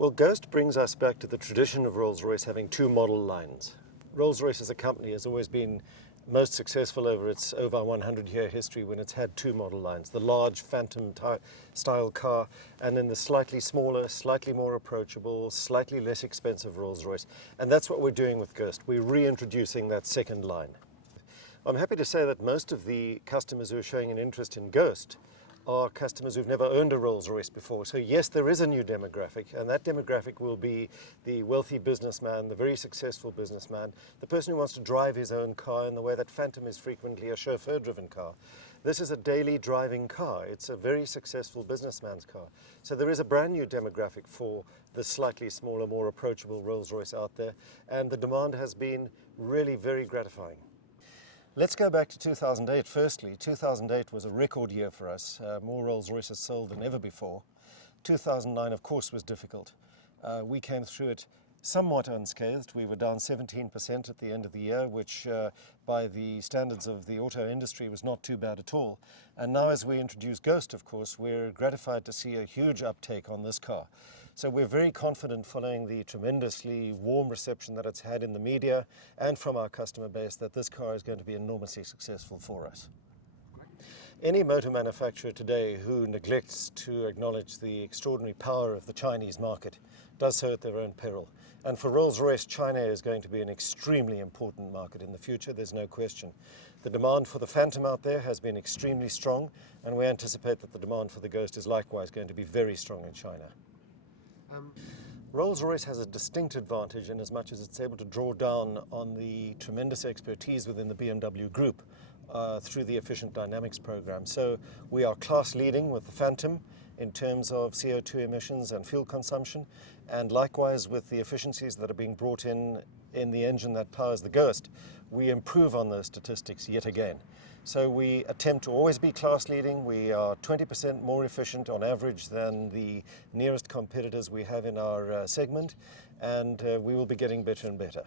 Well, Ghost brings us back to the tradition of Rolls-Royce having two model lines. Rolls-Royce as a company has always been most successful over its over 100-year history when it's had two model lines, the large Phantom style car and then the slightly smaller, slightly more approachable, slightly less expensive Rolls-Royce. And that's what we're doing with Ghost. We're reintroducing that second line. I'm happy to say that most of the customers who are showing an interest in Ghost are customers who've never owned a Rolls-Royce before. So yes, there is a new demographic, and that demographic will be the wealthy businessman, the very successful businessman, the person who wants to drive his own car in the way that Phantom is frequently a chauffeur-driven car. This is a daily driving car. It's a very successful businessman's car. So there is a brand new demographic for the slightly smaller, more approachable Rolls-Royce out there, and the demand has been really very gratifying. Let's go back to 2008 firstly. 2008 was a record year for us, more Rolls-Royces sold than ever before. 2009, of course, was difficult. We came through it somewhat unscathed. We were down 17% at the end of the year, which by the standards of the auto industry was not too bad at all. And now as we introduce Ghost, of course, we're gratified to see a huge uptake on this car. So we're very confident, following the tremendously warm reception that it's had in the media and from our customer base, that this car is going to be enormously successful for us. Any motor manufacturer today who neglects to acknowledge the extraordinary power of the Chinese market does so at their own peril. And for Rolls-Royce, China is going to be an extremely important market in the future, there's no question. The demand for the Phantom out there has been extremely strong, and we anticipate that the demand for the Ghost is likewise going to be very strong in China. Rolls-Royce has a distinct advantage in as much as it's able to draw down on the tremendous expertise within the BMW group through the Efficient Dynamics program. So we are class leading with the Phantom in terms of CO2 emissions and fuel consumption, and likewise with the efficiencies that are being brought in the engine that powers the Ghost, we improve on those statistics yet again. So we attempt to always be class leading. We are 20% more efficient on average than the nearest competitors we have in our segment, and we will be getting better and better.